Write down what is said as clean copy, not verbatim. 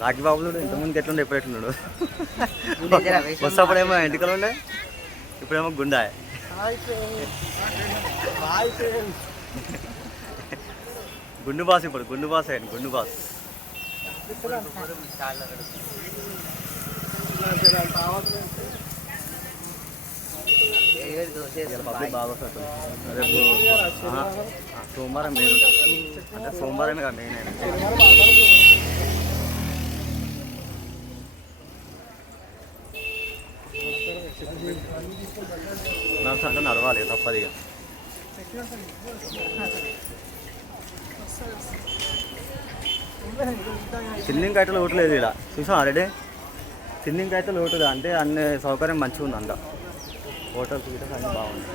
రాఖీ బాబులు ఇంతకుముందుకు ఎట్లుండే ఇప్పుడు ఎట్లున్నాడు వస్తప్పుడేమో ఎంటికలు ఉండే ఇప్పుడేమో గుండా గుండు బాస్ ఇప్పుడు గుండు బాస్ అయ్యండి గుండు బాస్ పబ్లిక్ బాగా వస్తుంది రేపు సోమవారం మెయిన్ అంటే సోమవారమే కదా మెయిన్ అయినా అంటే నడవాలి తప్పదు ఇక చిన్నింగ్ అయితే లోటు లేదు ఇక్కడ చూసాం ఆల్రెడీ చిన్నింగ్ అయితే లోటు అంటే అన్ని సౌకర్యం మంచిగా ఉంది అంత హోటల్స్ గిటల్స్ అన్నీ బాగుంది